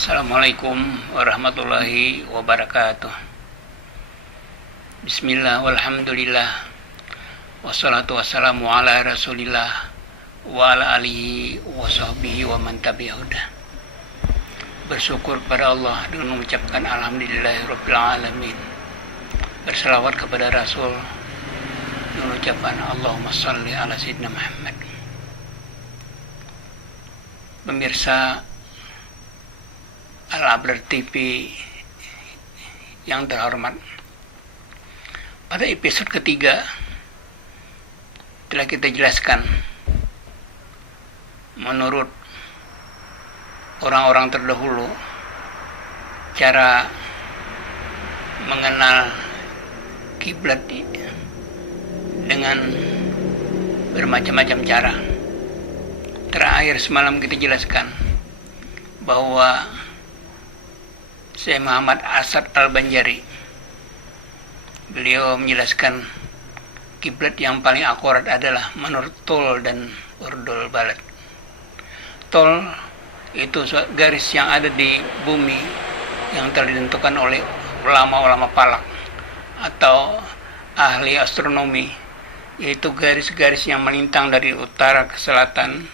Assalamualaikum warahmatullahi wabarakatuh. Bismillah walhamdulillah wassalatu wassalamu ala rasulillah wa ala alihi wa sahbihi wa man tabi'ahudah. Bersyukur kepada Allah dengan mengucapkan alhamdulillahirabbil alamin. Berselawat kepada Rasul dengan ucapan Allahumma shalli ala sayyidina Muhammad. Pemirsa Al-Abrar TV yang terhormat, pada episode ketiga telah kita jelaskan menurut orang-orang terdahulu cara mengenal kiblat dengan bermacam-macam cara. Terakhir semalam kita jelaskan bahwa Syekh Muhammad Asad Al-Banjari, beliau menjelaskan kiblat yang paling akurat adalah menurut Tol dan Urdul Balad. Tol itu garis yang ada di bumi yang telah ditentukan oleh ulama-ulama falak atau ahli astronomi, yaitu garis-garis yang melintang dari utara ke selatan.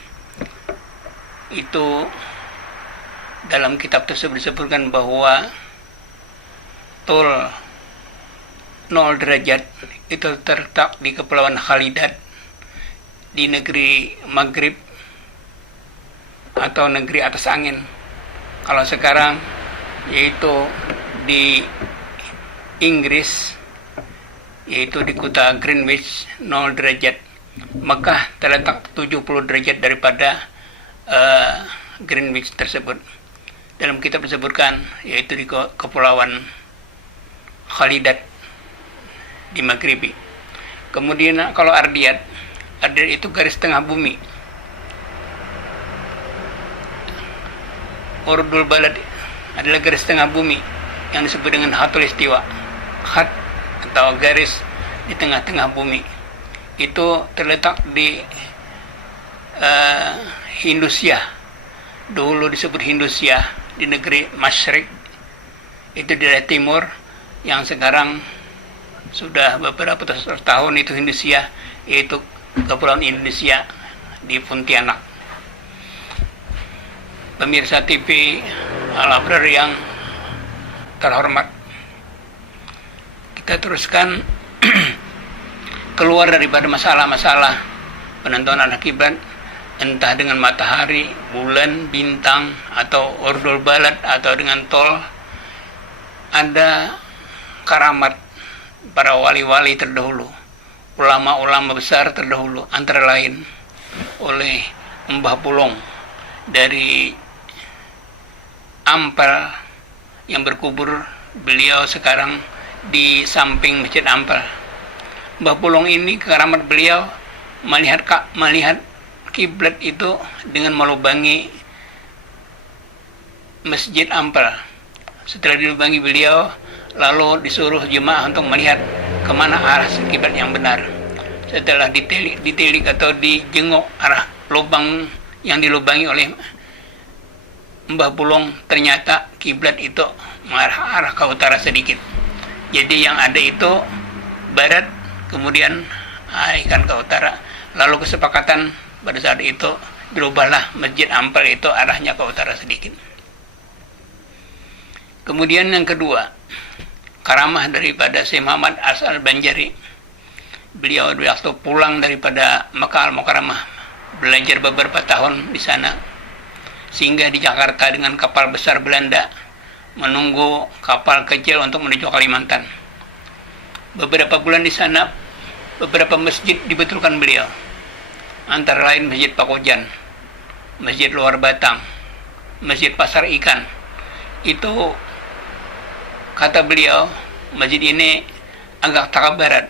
Itu dalam kitab tersebut disebutkan bahwa Tol 0 derajat itu terletak di Kepulauan Khalidat di negeri Maghrib atau negeri atas angin. Kalau sekarang yaitu di Inggris, yaitu di kota Greenwich 0 derajat. Mekah terletak 70 derajat daripada Greenwich tersebut. Dalam kitab disebutkan yaitu di Kepulauan Khalidat di Maghribi. Kemudian kalau Ardiyat itu garis tengah bumi. Urdul Balad adalah garis tengah bumi yang disebut dengan Khatul Istiwa. Khat atau garis di tengah-tengah bumi. Itu terletak di Hindusia. Dulu disebut Hindusia di negeri Masyrik, itu di daerah timur, yang sekarang sudah beberapa tahun itu Hindusia, yaitu Kepulauan Indonesia di Pontianak. Pemirsa TV Al-Abrar yang terhormat, kita teruskan keluar daripada masalah-masalah penentuan arah kiblat, entah dengan matahari, bulan, bintang, atau Urdul Balad, atau dengan Tol. Ada karamat para wali-wali terdahulu, ulama-ulama besar terdahulu, antara lain oleh Mbah Pulong dari Ampel yang berkubur beliau sekarang di samping Masjid Ampel. Mbah Pulong ini karamat beliau melihat kiblat itu dengan melubangi Masjid Ampel. Setelah dilubangi beliau, lalu disuruh jemaah untuk melihat kemana arah kiblat yang benar. Setelah ditilik atau dijenguk arah lubang yang dilubangi oleh Mbah Pulong, ternyata kiblat itu mengarah ke utara sedikit. Jadi yang ada itu barat, kemudian alihkan ke utara. Lalu kesepakatan pada saat itu berubahlah Masjid Ampel itu arahnya ke utara sedikit. Kemudian yang kedua, karamah daripada Syekh Muhammad Asad Al-Banjari. Beliau waktu pulang daripada Mekah Al-Mukarramah, belajar beberapa tahun di sana, sehingga di Jakarta dengan kapal besar Belanda, menunggu kapal kecil untuk menuju Kalimantan. Beberapa bulan di sana, beberapa masjid dibetulkan beliau, antara lain Masjid Pakojan, Masjid Luar Batang, Masjid Pasar Ikan. Itu kata beliau, masjid ini agak ke barat,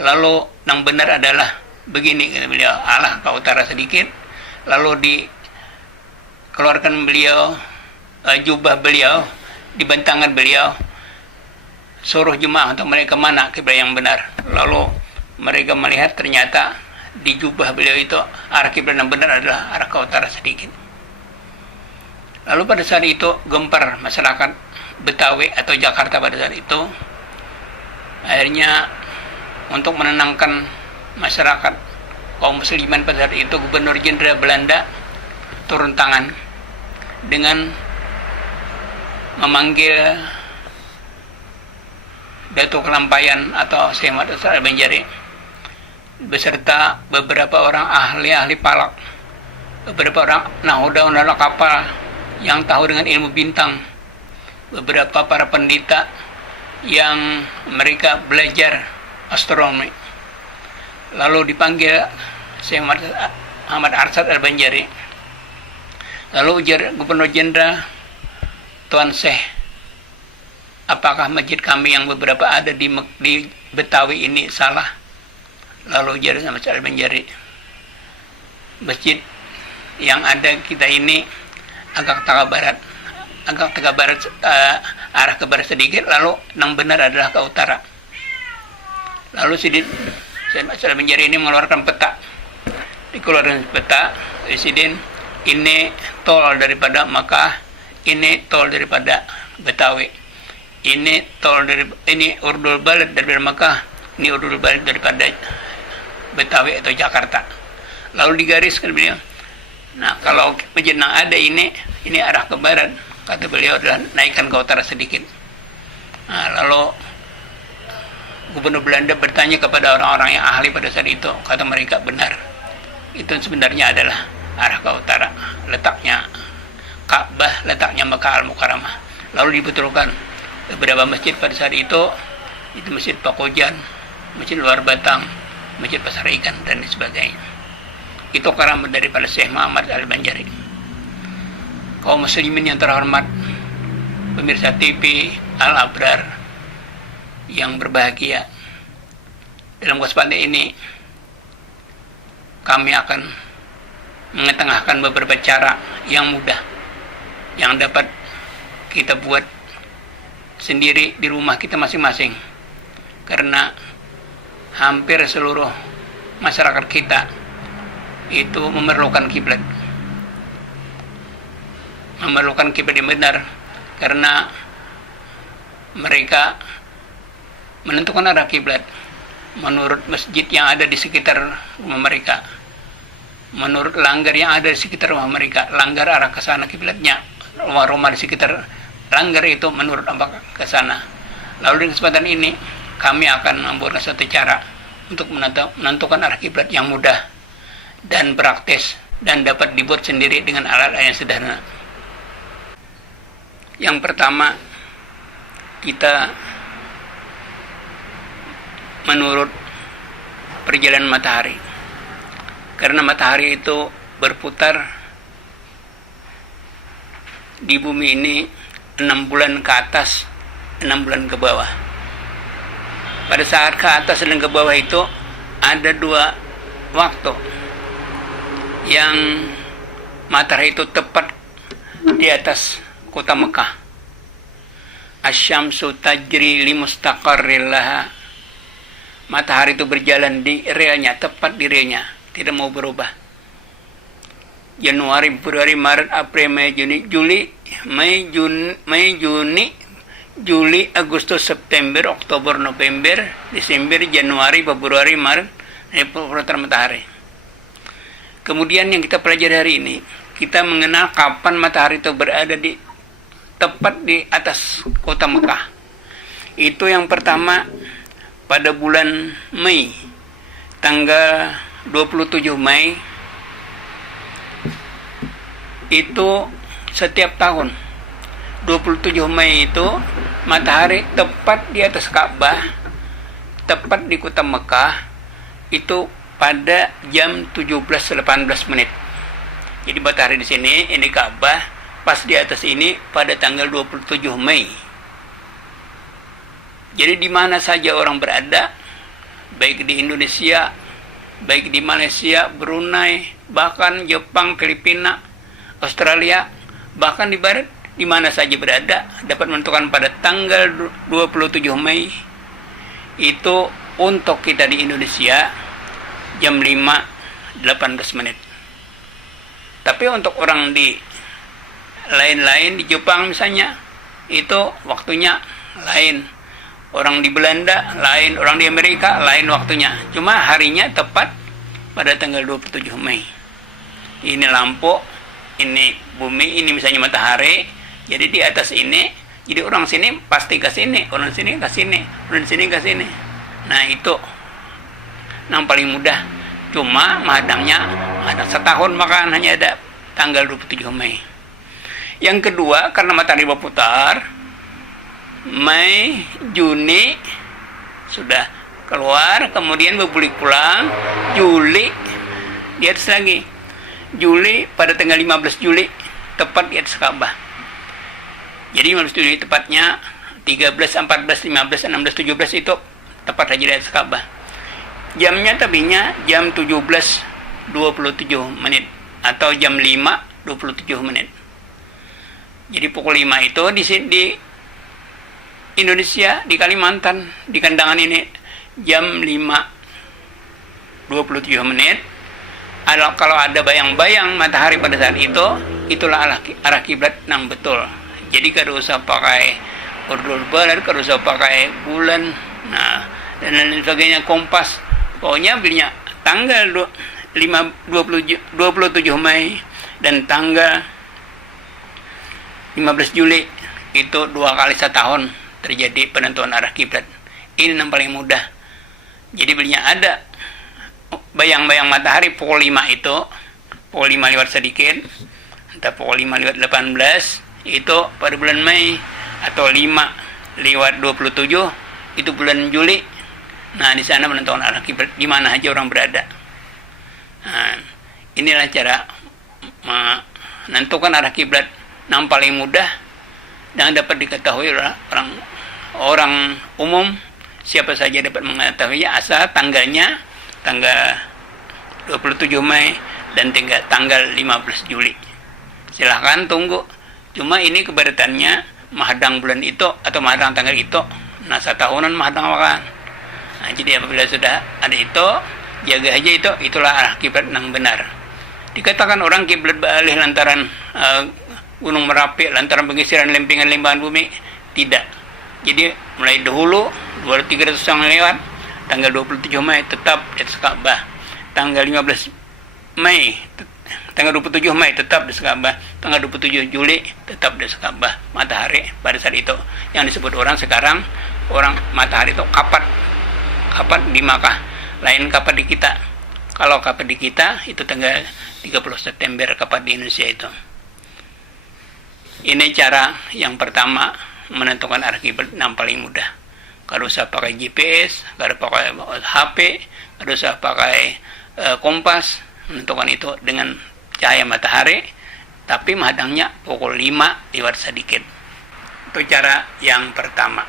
lalu yang benar adalah begini, kata beliau, alah ke utara sedikit. Lalu dikeluarkan beliau jubah beliau, dibentangan beliau, suruh jemaah untuk mereka mana kiblat yang benar. Lalu mereka melihat ternyata di jubah beliau itu arah kiblat yang benar adalah arah ke utara sedikit. Lalu pada saat itu gempar masyarakat Betawi atau Jakarta pada saat itu. Akhirnya untuk menenangkan masyarakat kaum muslimin pada saat itu, Gubernur Jenderal Belanda turun tangan dengan memanggil Datuk Kelampayan atau Syekh Ahmad Hasan Al-Banjari beserta beberapa orang ahli-ahli palak, beberapa orang nahoda kapal yang tahu dengan ilmu bintang, beberapa para pendeta yang mereka belajar astronomi. Lalu dipanggil Syekh Ahmad Hasan Al-Banjari. Lalu ujar Gubernur Jenderal, Tuan Syekh, apakah masjid kami yang beberapa ada di Betawi ini salah? Lalu ujar Ahmad Al-Banjari, masjid yang ada kita ini agak tegak barat, arah ke barat sedikit, lalu yang benar adalah ke utara. Lalu Syekh Ahmad Al-Banjari ini mengeluarkan peta. Dikeluarkan peta, Presiden, ini tol daripada Makkah, ini tol daripada Betawi, ini urdul balad daripada Makkah, ini urdul balad daripada Betawi atau Jakarta. Lalu digariskan beliau, nah kalau masjid yang ada ini arah ke barat, kata beliau adalah naikkan ke utara sedikit. Nah, lalu Gubernur Belanda bertanya kepada orang-orang yang ahli pada saat itu, kata mereka benar, itu sebenarnya adalah arah ke utara, letaknya Ka'bah, letaknya Makkah Al-Mukarramah. Lalu dibetulkan beberapa masjid pada saat itu Masjid Pakojan, Masjid Luar Batang, Masjid Pasar Ikan, dan sebagainya. Itu karamat daripada Syekh Muhammad Al-Banjari. Kaum muslimin yang terhormat, pemirsa TV Al-Abrar yang berbahagia, dalam kesempatan ini kami akan mengetengahkan beberapa cara yang mudah yang dapat kita buat sendiri di rumah kita masing-masing, karena hampir seluruh masyarakat kita itu memerlukan kiblat yang benar, karena mereka menentukan arah kiblat menurut masjid yang ada di sekitar rumah mereka, menurut langgar yang ada di sekitar rumah mereka. Langgar arah ke sana kiblatnya, rumah-rumah di sekitar langgar itu menurut apa ke sana. Lalu di kesempatan ini kami akan membuat satu cara untuk menentukan arah kiblat yang mudah dan praktis dan dapat dibuat sendiri dengan alat-alat yang sederhana. Yang pertama, kita menurut perjalanan matahari, karena matahari itu berputar di bumi ini 6 bulan ke atas, 6 bulan ke bawah. Pada saat ke atas dan ke bawah itu ada 2 waktu yang matahari itu tepat di atas kota Mekah. Asyamsu tajri li mustaqarril laha. Matahari itu berjalan di realnya, tepat di realnya, tidak mau berubah. Januari, Februari, Maret, April, Mei, Juni, Juli, Agustus, September, Oktober, November, Desember, Januari, Februari, Maret, perputaran matahari. Kemudian yang kita pelajari hari ini, kita mengenal kapan matahari itu berada tepat di atas kota Mekah. Itu yang pertama pada bulan Mei, tanggal 27 Mei, itu setiap tahun 27 Mei itu matahari tepat di atas Ka'bah, tepat di kota Mekah, itu pada jam 17.18 menit. Jadi matahari di sini, ini Ka'bah, pas di atas ini pada tanggal 27 Mei. Jadi di mana saja orang berada, baik di Indonesia, baik di Malaysia, Brunei, bahkan Jepang, Filipina, Australia, bahkan di barat, di mana saja berada, dapat menentukan pada tanggal 27 Mei itu untuk kita di Indonesia jam 5.18 menit. Tapi untuk orang di lain-lain. Di Jepang misalnya itu waktunya lain, orang di Belanda lain, orang di Amerika lain waktunya, cuma harinya tepat pada tanggal 27 Mei. Ini lampu, ini bumi, ini misalnya matahari, jadi di atas ini, jadi orang sini pasti ke sini, orang sini ke sini, orang sini ke sini. Nah itu yang paling mudah, cuma madangnya ada setahun, maka hanya ada tanggal 27 Mei. Yang kedua, karena matahari berputar, Mei, Juni sudah keluar, kemudian berbulik pulang, Juli di atas lagi. Juli pada tanggal 15 Juli tepat di atas Ka'bah. Jadi 15 Juli tepatnya 13, 14, 15, 16, 17 itu tepat saja di atas Ka'bah. Jamnya tabinya jam 17.27 menit atau jam 5.27 menit. Jadi pukul 5 itu di Indonesia, di Kalimantan, di kandangan ini jam 5.27 menit. Kalau ada bayang-bayang matahari pada saat itu, itulah arah kiblat yang betul. Jadi kada usah pakai urdul balad, kada usah pakai bulan, nah dan lain sebagainya, kompas. Pokoknya bilinya tanggal 27 Mei dan tanggal 15 Juli itu 2 kali setahun terjadi penentuan arah kiblat. Ini yang paling mudah. Jadi bilinya ada bayang-bayang matahari pukul 5 itu, pukul 5 lewat sedikit, entah pukul 5 lewat 18 itu pada bulan Mei, atau 5 lewat 27 itu bulan Juli. Nah, di sana menentukan arah kiblat di mana aja orang berada. Nah, inilah cara menentukan arah kiblat yang paling mudah dan dapat diketahui orang umum. Siapa saja dapat mengetahuinya asal tanggalnya tanggal 27 Mei dan tanggal 15 Juli. Silahkan tunggu. Cuma ini keberatannya menghadang bulan itu atau menghadang tanggal itu. Nah, setahunan menghadang makan. Nah, jadi apabila sudah ada itu, jaga aja itu, itulah arah kiblat yang benar. Dikatakan orang kiblat beralih lantaran Gunung Merapi, lantaran pengisiran lempengan-lempengan bumi. Tidak. Jadi mulai dahulu 200-300 tahun lewat, tanggal 27 Mei tetap di atas Ka'bah. Tanggal 15 Mei, tanggal 27 Mei tetap di Ka'bah. Tanggal 27 Juli tetap di Ka'bah. Matahari pada saat itu. Yang disebut orang sekarang, orang matahari itu kapat di Makkah. Lain kapat di kita. Kalau kapat di kita, itu tanggal 30 September kapat di Indonesia itu. Ini cara yang pertama menentukan arah kiblat yang paling mudah. Kalau usah pakai GPS, kalau pakai HP, kalau usah pakai kompas, menentukan itu dengan cahaya matahari, tapi menghadangnya pukul 5 lewat sedikit. Itu cara yang pertama.